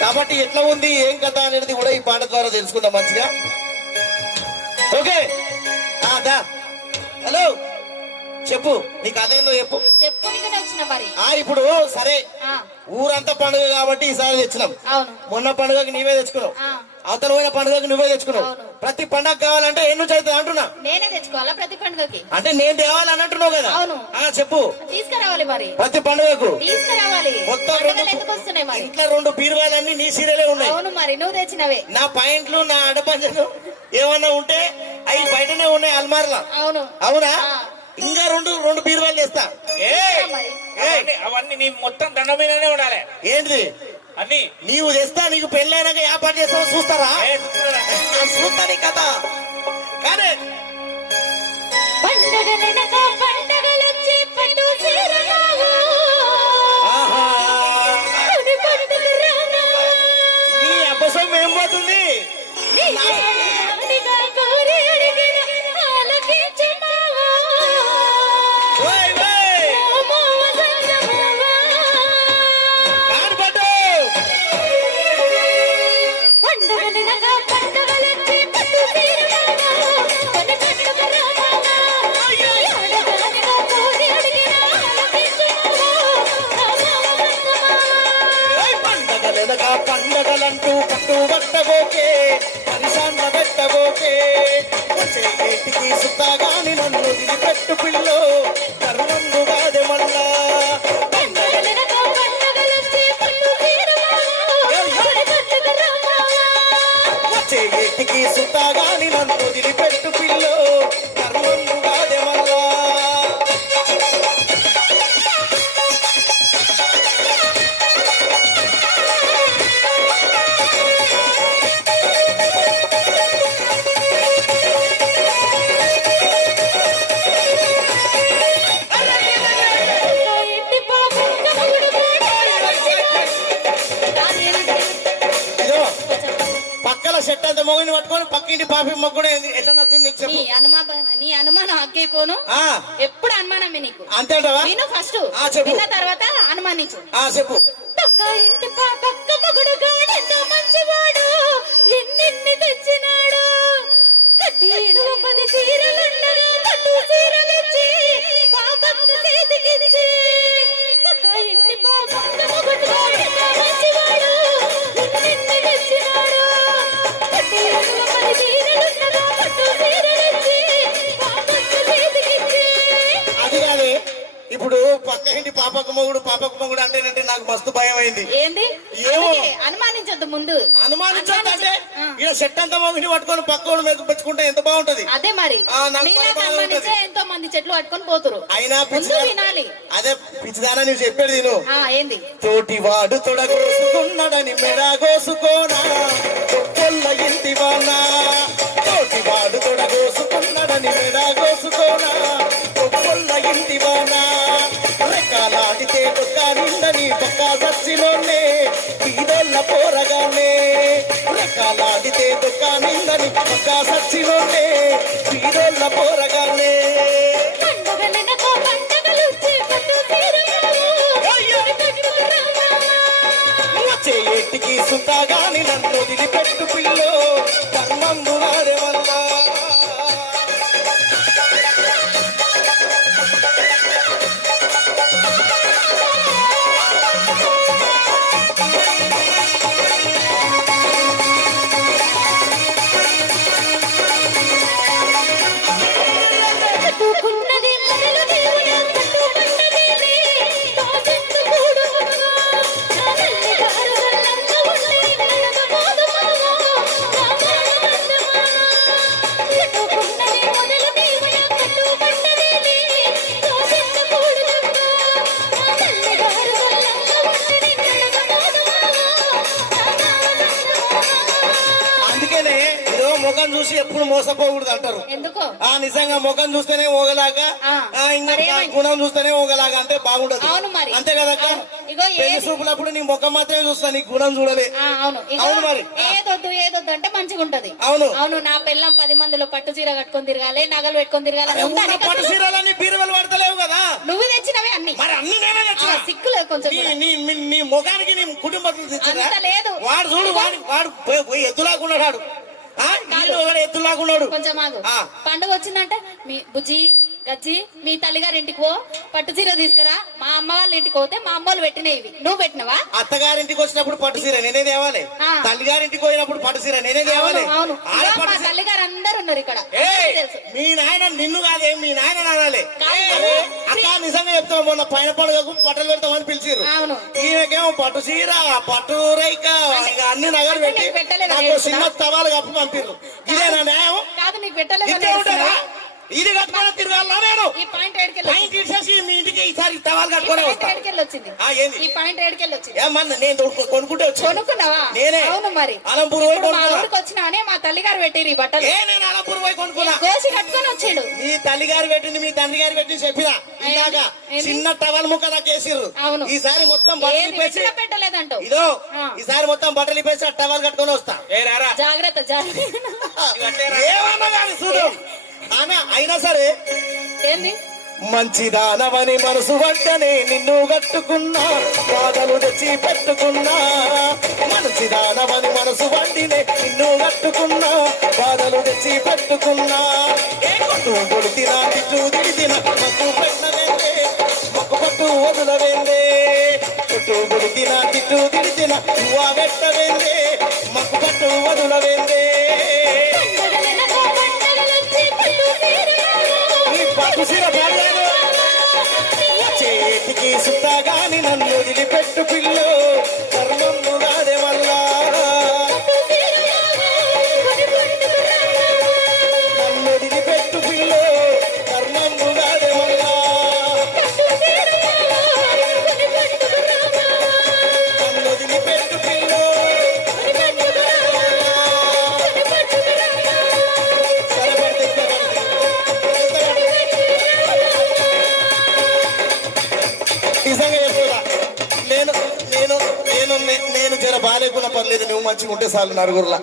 కాబట్టి ఎట్లా ఉంది ఏం కథ అనేది కూడా ఈ పాట ద్వారా తెలుసుకుందాం మంచిగా. ఓకే. దా. హలో. చెప్పు నీ కథ ఏందో చెప్పు ఆ ఇప్పుడు సరే ఊరంతా పండుగ కాబట్టి ఈసారి తెచ్చినాం. మొన్న పండుగకి నీవే తెచ్చుకున్నావు. అవతల పోయిన పండుగకి నువ్వే తెచ్చుకున్నావు. ప్రతి పండగ కావాలంటే ఎన్ని నుంచి అవుతుంది అంటున్నా? నేనే తెచ్చుకోవాలా ప్రతి పండుగకి? అంటే నేను తేవాలని అంటున్నావు కదా. ఆ చెప్పు. తీసుకురావాలి మరి. ప్రతి పండుగకు. తీసుకురావాలి. మొత్తం ఇంట్లో రెండు బీరువాలన్నీ నీ సీరియలే ఉన్నాయి. అవును మరి నువ్వు తెచ్చినవే. నా పాయింట్లు నా అడపంజలు ఏమన్నా ఉంటే అవి బయటనే ఉన్నాయి అల్మార్లా. అవును. అవునా. ఇంకా రెండు రెండు బీరువాలు తెస్తా ఏయ్! అవన్నీ అవన్నీ నీ మొత్తం దండం మీదనే ఉండాలి. ఏంటిది అన్ని. నీవు తెస్తా నీకు పెళ్ళైనాక పని చేస్తావో చూస్తారా? ఏ, చూస్తున్నారా? నేను చూస్తా నీ కథ. కానీ పండగలనక పండగలొచ్చి పట్టు చీరలాగా. ఆహా. కొను పండుగ రానా నీ అబ్బసం ఏం పోతుంది? నీ పండగలంటూ పట్టు పట్టబోకే పరిశాంత పెట్టబోకే. చేతికి సుత్తగాని నన్ను వదిలిపెట్టు పక్కింటి పాపి ఎట్లా నచ్చింది నీకు నీ చెప్పు నీ అనుమానం ఆ, ఎప్పుడు అనుమానమే నీకు. అంతేంటవా విను ఫస్ట్. ఆ, చెప్పు. విన్న తర్వాత అనుమానించు. ఆ చెప్పు. పక్క ఇంటి పక్క మగుడు గాడెంత మంచివాడు. ఎన్నెన్ని తెచ్చినాడు. కట్టిడు పది చీరలుండగా పట్టు చీరలిచ్చి పాపక్క చేతికిచ్చి పాపకు మొగుడు పాపకు మొగుడు అంటేనంటే నాకు మస్తు భయం అయింది. ఏంది? ఏమో. అనుమానించొద్దు ముందు. అనుమానించంటే ఆ. ఇక్కడ చెట్టు అంతా మొగిని పట్టుకొని పక్కడు మీద పెంచుకుంటే ఎంత బాగుంటది? అదే మరి. అనుమానించే. ఎంతో మంది చెట్లు పట్టుకొని పోతురు. అయినా వినాలి అదే పిచ్చిదానా నువ్వు చెప్పేది నేను ఏంది? తోటి వాడు తొడగోసుకున్నాడని మెడగోసుకోనా ఇంటి వానా? తోటి వాడు తొడగోసుకున్నాడని మెడగోసుకోనా ఇంటి వానా? నిందని బొక్క సచ్చిలోనే ఈదొల్ల పోరగానే. రెక్కలాడితే బొక్క నిందని బొక్క సచ్చిలోనే ఈదొల్ల పోరగానే. ఏటికి సుతాగాని నన్ను వదిలిపెట్టు పిల్లో. ధర్మంబు వాడే చూసి ఎప్పుడు మోసపోకూడదు అంటారు ఎందుకో ఆ నిజంగా ముఖం చూస్తేనే ఓగలాగా ఇంకా? గుణం చూస్తేనే ఓగలాగా అంటే బాగుండదు అవును మరి. అంతే. ఇగో పెళ్ళి చూపులప్పుడు నీ ముఖం మాత్రమే చూస్తా నీ గుణం చూడలే అవును మరి. ఏదొద్దు ఏదొద్దు అంటే మంచిగా ఉంటది అవును. అవును నా పిల్లం పది మందిలో పట్టు చీర కట్టుకొని తిరగాలి నగలు పెట్టుకొని తిరగాలి పట్టు? చీరలన్నీ బీరువలు పడతలేవు కదా నువ్వు తెచ్చినవే అన్ని మరి అన్ని నేనే తెచ్చిన సిక్కులేదు కొంచెం నీ ముఖానికి నీ కుటుంబం లేదు. వాడు చూడు వాడు వాడు పోయి- పోయి ఎద్దులాగున్నాడు కొంచెం ఆగు. పండుగ వచ్చిందంటే మీ బుజ్జి గజ్జి మీ తల్లిగారి ఇంటికి పో పట్టు చీర తీసుకురా. మా అమ్మ వాళ్ళ ఇంటికి పోతే మా అమ్మ వాళ్ళు పెట్టినవి ఇవి. నువ్వు పెట్టినవా? అత్తగారింటికి వచ్చినప్పుడు పట్టు చీర నేనే తేవాలి. తల్లిగారింటికి పోయినప్పుడు పట్టు చీర నేనే తేవాలి. అవును. మా తల్లిగారు అందరు ఉన్నారు ఇక్కడ. మీ నాయన నిన్ను కాదే మీ నాయన నానాలి మొన్న పైన పండుగకు బట్టలు పెడతామని పిలిచిర్రు. అవును. ఈయనకేమో పట్టు చీర పట్టు రైక అన్ని నగలు పెట్టి నీకు పెట్టలేదా నాకు తెలుసునా? చిన్న తవాలు కప్పు పంపిర్రు. ఇదేనా న్యాయం? కాదు నీకు పెట్టలేదు ఇదే కట్టుకొని తిరగాలా నేను? పాయింట్ కట్టుకొని పాయింట్ వస్తా. ఏడుకెళ్ళి వచ్చింది ఆ, ఏంది? ఈ పాయింట్ ఏడుకెళ్ళి వచ్చింది ఏమన్నా నేను కొనుక్కు- కొనుక్కుంటే వచ్చి? కొనుక్కున్నావా? నేనే. అవును మరి. అలంపూర్ పోయి మా కొనుక్కున్నా. ఊరికి వచ్చినావనే మా తల్లిగారు పెట్టిరు ఈ బట్టలు. ఏ నేను అలంపూర్ పోయి కొనుక్కున్నా. కోసి కట్టుకొని వచ్చాడు. మీ తల్లి గారు పెట్టింది మీ తండ్రి గారు పెట్టింది చెప్పిన. ఇందాక? చిన్న టవల్ ముక్క నాకు వేసిర్రు. ఈసారి మొత్తం బట్టలు ఇప్పేసి పెట్టలేదంటావు ఇదో. ఈసారి మొత్తం బట్టలు ఇప్పేసి ఆ టవల్ కట్టుకొని వస్తా. ఏ రారా? జాగ్రత్త జాగ్రత్త. ఏమన్నా కానీ చూడు. ఆమె అయినా సరే ఏంది? మంచిదానవని మనసు వద్దనే నిన్ను కట్టుకున్నా బాధలు తెచ్చి పెట్టుకున్నా. మంచిదానవని మనసు వండినే నిన్ను కట్టుకున్నా బాధలు తెచ్చి పెట్టుకున్నా. ఏ కొట్టు కొడితినా తిట్టు తిడితిన మక్కు పెట్టవేందే మక్కు పట్టు వదులవేందే కొట్టు కొడితినా తిట్టు తిడితిన నువ్వు పెట్టవేందే మక్కు పట్టు వదులవేందే కానీ నన్ను వదిలిపెట్టు పిల్లో. పర్లేదు నువ్వు మంచిగా ఉంటే చాలు నలుగురులా.